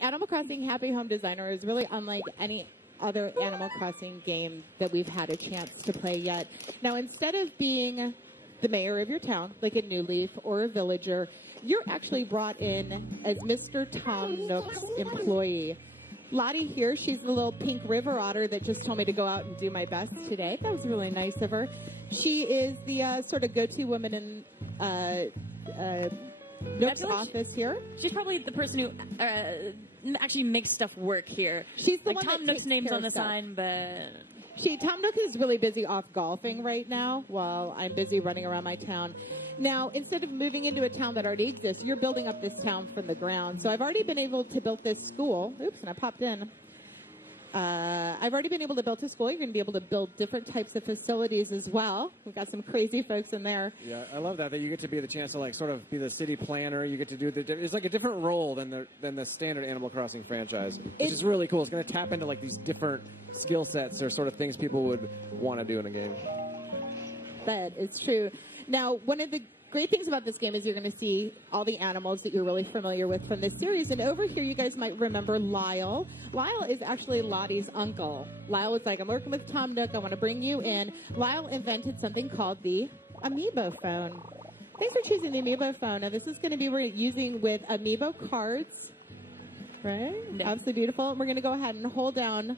Animal Crossing Happy Home Designer is really unlike any other Animal Crossing game that we've had a chance to play yet. Now, instead of being the mayor of your town, like a New Leaf or a villager, you're actually brought in as Mr. Tom Nook's employee. Lottie here, she's the little pink river otter that just told me to go out and do my best today. That was really nice of her. She is the sort of go-to woman in Nook's office here. She's probably the person who actually makes stuff work here. She's the like one Tom that Nook's name's on the stuff. sign, but Tom Nook is really busy off golfing right now while I'm busy running around my town. Now, instead of moving into a town that already exists, you're building up this town from the ground. So I've already been able to build this school. Oops, and I popped in. I've already been able to build a school. You're going to be able to build different types of facilities as well. We've got some crazy folks in there. Yeah, I love that you get to be the chance to like sort of be the city planner. You get to do it's like a different role than the standard Animal Crossing franchise, which is really cool. It's going to tap into like these different skill sets or sort of things people would want to do in a game. That is true. Now, one of the great things about this game is you're going to see all the animals that you're really familiar with from this series. And over here, you guys might remember Lyle. Lyle is actually Lottie's uncle. Lyle was like, I'm working with Tom Nook. I want to bring you in. Lyle invented something called the Amiibo phone. Thanks for choosing the Amiibo phone. Now, this is going to be we're using with Amiibo cards. Right? No. Absolutely beautiful. We're going to go ahead and hold down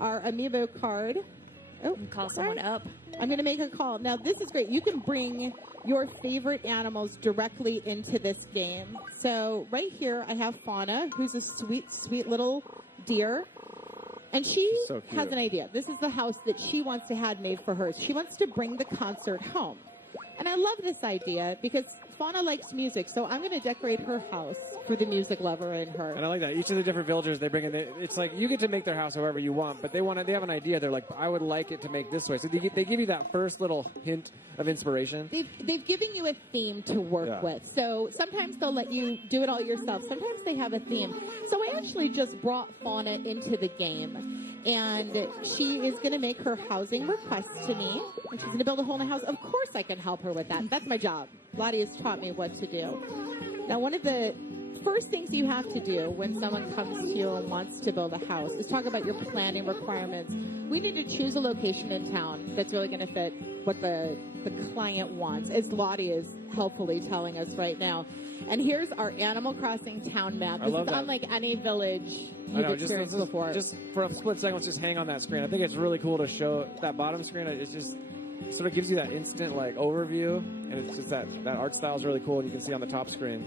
our Amiibo card. Oh, and call someone up. I'm going to make a call. Now, this is great. You can bring your favorite animals directly into this game. So right here, I have Fauna, who's a sweet, sweet little deer. And she has an idea. This is the house that she wants to have made for her. She wants to bring the concert home. And I love this idea because Fauna likes music, so I'm going to decorate her house for the music lover in her. And I like that. Each of the different villagers they bring in, it's like you get to make their house however you want, but they have an idea. They're like, I would like it to make this way. So they give you that first little hint of inspiration. They've given you a theme to work with. So sometimes they'll let you do it all yourself. Sometimes they have a theme. So I actually just brought Fauna into the game. And she is going to make her housing request to me. And she's going to build a whole new house. Of course I can help her with that. That's my job. Lottie has taught me what to do. Now, one of the first things you have to do when someone comes to you and wants to build a house is talk about your planning requirements. We need to choose a location in town that's really going to fit what the client wants, as Lottie is helpfully telling us right now. And here's our Animal Crossing town map. This is unlike any village you've experienced before. Just for a split second, let's just hang on that screen. I think it's really cool to show that bottom screen. It just sort of gives you that instant like overview, and it's just that art style is really cool. And you can see on the top screen.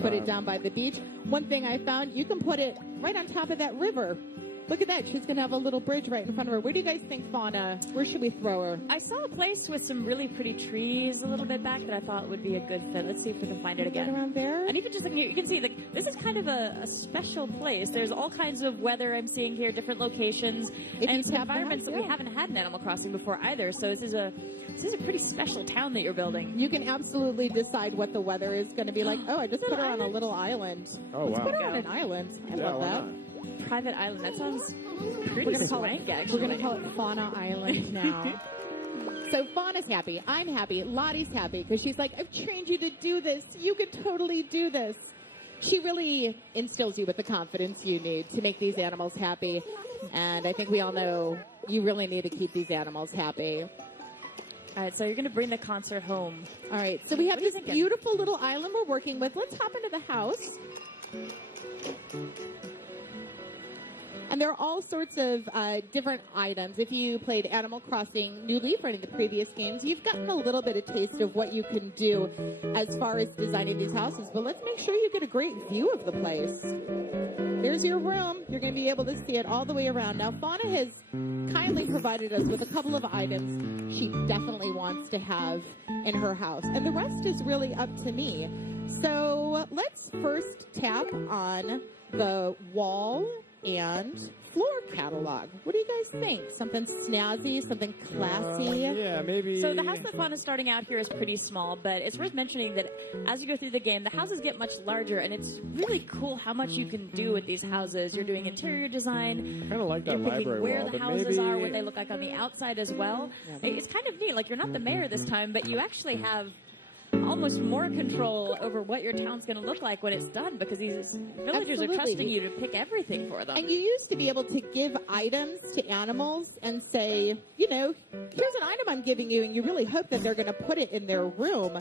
Put it down by the beach. One thing I found, you can put it right on top of that river. Look at that. She's going to have a little bridge right in front of her. Where do you guys think, Fauna? Where should we throw her? I saw a place with some really pretty trees a little bit back that I thought would be a good fit. Let's see if we can find it again. Right around there? And even just like you can see, like this is kind of a special place. There's all kinds of weather I'm seeing here, different locations, and some environments that we haven't had in Animal Crossing before either. So this is a pretty special town that you're building. You can absolutely decide what the weather is going to be like. Oh, I just put her on a little island. Oh, Let's put her on an island. I love that. Private island. That sounds pretty swank, actually. We're going to call it Fauna Island now. So Fauna's happy. I'm happy. Lottie's happy because she's like, I've trained you to do this. You could totally do this. She really instills you with the confidence you need to make these animals happy. And I think we all know you really need to keep these animals happy. All right, so you're going to bring the concert home. All right, so we have this beautiful little island we're working with. Let's hop into the house. And there are all sorts of different items. If you played Animal Crossing New Leaf or any of the previous games, you've gotten a little bit of taste of what you can do as far as designing these houses. But let's make sure you get a great view of the place. There's your room. You're going to be able to see it all the way around. Now, Fauna has kindly provided us with a couple of items she definitely wants to have in her house. And the rest is really up to me. So let's first tap on the wall and floor catalog. What do you guys think? Something snazzy, something classy? Yeah, maybe. So the house that Fauna's starting out here is pretty small, but it's worth mentioning that as you go through the game, the houses get much larger, and it's really cool how much you can do with these houses. You're doing interior design. Kind of like that You're library where wall, the but houses maybe... are, what they look like on the outside as well. It's kind of neat. Like, you're not the mayor this time, but you actually have almost more control over what your town's going to look like when it's done, because these villagers are trusting you to pick everything for them. And you used to be able to give items to animals and say, you know, here's an item I'm giving you, and you really hope that they're going to put it in their room.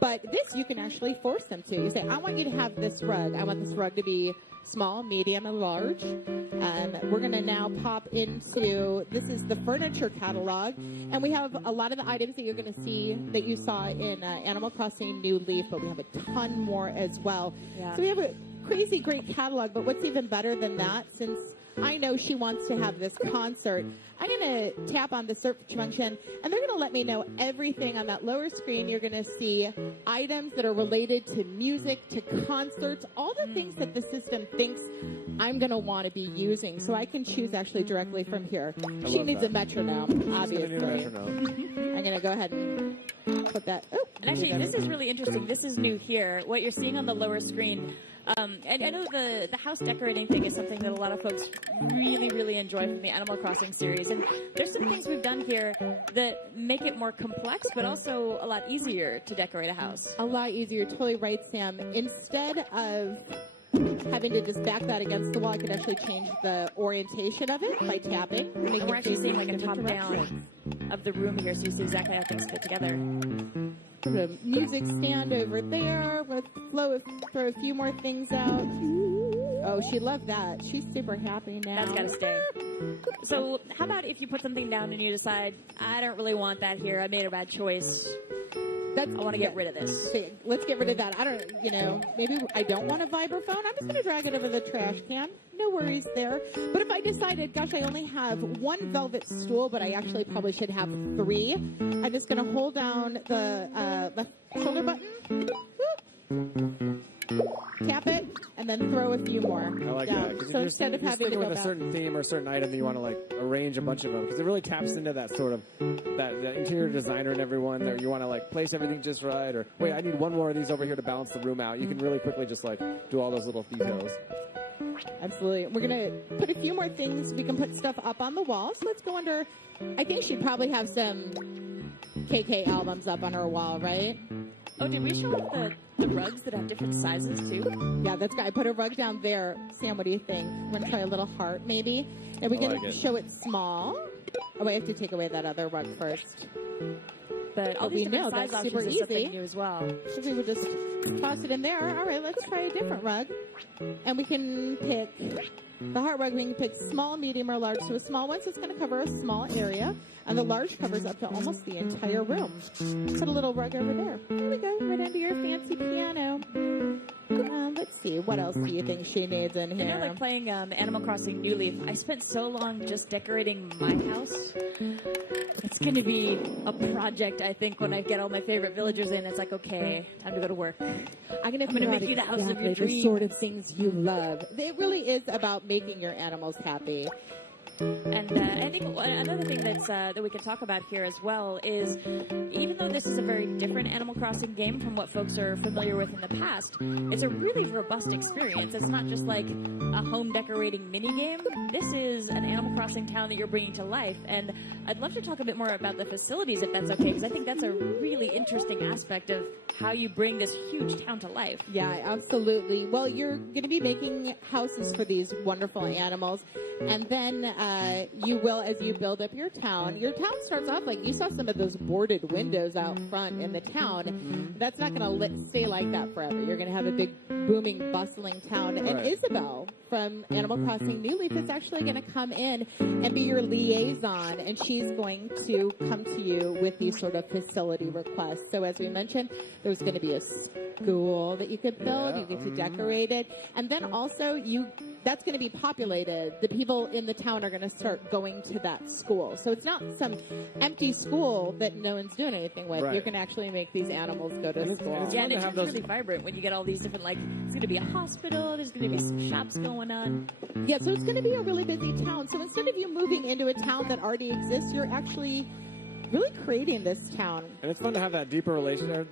But this you can actually force them to. You say, I want you to have this rug. I want this rug to be small, medium, and large. We're going to now pop into, this is the furniture catalog, and we have a lot of the items that you're going to see that you saw in Animal Crossing New Leaf, but we have a ton more as well. Yeah. So we have a crazy great catalog, but what's even better than that, since I know she wants to have this concert, I'm going to tap on the search function, and they're going to let me know everything on that lower screen. You're going to see items that are related to music, to concerts, all the things that the system thinks I'm going to want to be using. So I can choose actually directly from here. She needs a metronome, obviously. I'm going to go ahead and put that. Oh, and actually, this is really interesting. This is new here. What you're seeing on the lower screen. And I know the house decorating thing is something that a lot of folks really, really enjoy from the Animal Crossing series. And there's some things we've done here that make it more complex, but also a lot easier to decorate a house. A lot easier. Totally right, Sam. Instead of having to just back that against the wall, I could actually change the orientation of it by tapping. And we're actually seeing like a top-down of the room here, so you see exactly how things fit together. Put a music stand over there. With Flo, throw a few more things out. Oh, she loved that. She's super happy now. That's got to stay. So how about if you put something down and you decide, I don't really want that here. I made a bad choice. I want to get rid of this. Let's get rid of that. I don't, maybe I don't want a vibraphone. I'm just going to drag it over the trash can. No worries there. But if I decided, gosh, I only have one velvet stool, but I actually probably should have 3, I'm just going to hold down the left shoulder button. Tap it, and then throw a few more. I like that. So instead of having to go with a certain theme or a certain item, you want to like arrange a bunch of them, because it really taps into that sort of that interior designer and everyone. There, you want to like place everything just right, or wait, I need one more of these over here to balance the room out. You can really quickly just like do all those little details. Absolutely. We're going to put a few more things. We can put stuff up on the wall. So let's go under. I think she'd probably have some KK albums up on her wall, right? Oh, did we show off the rugs that have different sizes, too? Yeah, that's good. I put a rug down there. Sam, what do you think? We're going to try a little heart, maybe? And we can show it small. Oh, I have to take away that other rug first. But all these different size options is something new as well. So we would just toss it in there. All right, let's try a different rug. And we can pick the heart rug. We can pick small, medium, or large. So a small one, so it's going to cover a small area. And the large covers up to almost the entire room. Put a little rug over there. There we go, right under your fancy piano. Let's see, what else do you think she needs in here? You know, like playing Animal Crossing New Leaf, I spent so long just decorating my house. It's going to be a project, I think, when I get all my favorite villagers in. It's like, okay, time to go to work. I'm going to make you the house of your dreams. The sort of things you love. It really is about making your animals happy. And I think another thing that we can talk about here as well is, even though this is a very different Animal Crossing game from what folks are familiar with in the past, it's a really robust experience. It's not just like a home decorating minigame. This is an Animal Crossing town that you're bringing to life. And I'd love to talk a bit more about the facilities, if that's okay, because I think that's a really interesting aspect of how you bring this huge town to life. Yeah, absolutely. Well, you're going to be making houses for these wonderful animals. And then you will, as you build up your town starts off like you saw some of those boarded windows out front in the town. That's not going to stay like that forever. You're going to have a big, booming, bustling town. And Isabelle from Animal Crossing New Leaf is actually going to come in and be your liaison. And she's going to come to you with these sort of facility requests. So as we mentioned, there's going to be a school that you could build. You get to decorate it. And then also that's going to be populated. The people in the town are going to start going to that school. So it's not some empty school that no one's doing anything with. You're going to actually make these animals go to school. Yeah, and it's really vibrant when you get all these different, like, it's going to be a hospital, there's going to be some shops going on. Yeah, so it's going to be a really busy town. So instead of you moving into a town that already exists, you're actually really creating this town. And it's fun to have that different relationship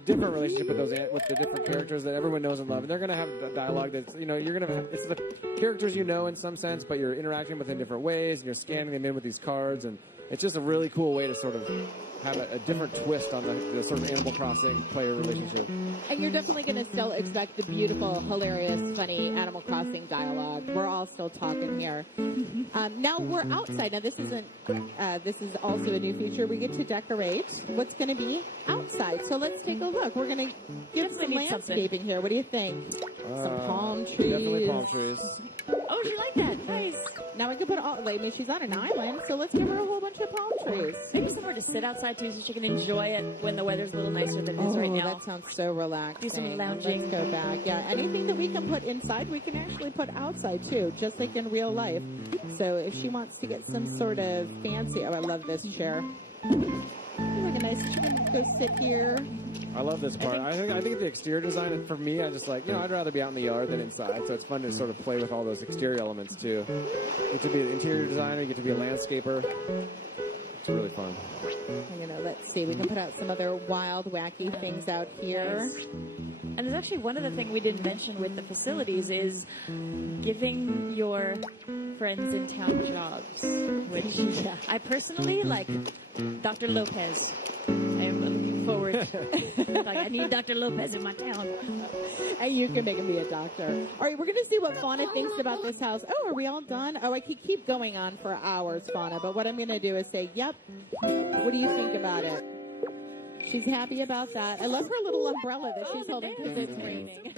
with the different characters that everyone knows and love. And they're going to have the dialogue that's, you're going to have, it's the characters in some sense, but you're interacting with them in different ways, and you're scanning them in with these cards, and it's just a really cool way to sort of have a different twist on the sort of Animal Crossing player relationship. And you're definitely going to still expect the beautiful, hilarious, funny Animal Crossing dialogue. We're all still talking here. Now we're outside. Now this isn't. This is also a new feature. We get to decorate what's going to be outside. So let's take a look. We're going to give some landscaping here. What do you think? Some palm trees. Definitely palm trees. Oh, you like that? Nice. Now we can put all. I mean, she's on an island, so let's give her a whole bunch of palm trees. Maybe somewhere to sit outside too, so she can enjoy it when the weather's a little nicer than it is right now. That sounds so relaxing. Do some lounging. Let's go back. Yeah, anything that we can put inside, we can actually put outside too, just like in real life. So if she wants to get some sort of fancy, oh, I love this chair. Like a nice chair. Go sit here. I love this part. I think the exterior design, for me, I just like, I'd rather be out in the yard than inside. So it's fun to sort of play with all those exterior elements too. You get to be an interior designer, you get to be a landscaper. It's really fun. Let's see, we can put out some other wild, wacky things out here. And there's actually one other thing we didn't mention with the facilities is giving your friends in town jobs, which I personally like. Dr. Lopez. I am looking forward. I need Dr. Lopez in my town. And you can make him be a doctor. All right, we're going to see what Fauna thinks about this house. Oh, are we all done? Oh, I could keep going on for hours, Fauna, but what I'm going to do is say, yep. What do you think about it? She's happy about that. I love her little umbrella that she's holding because it's raining.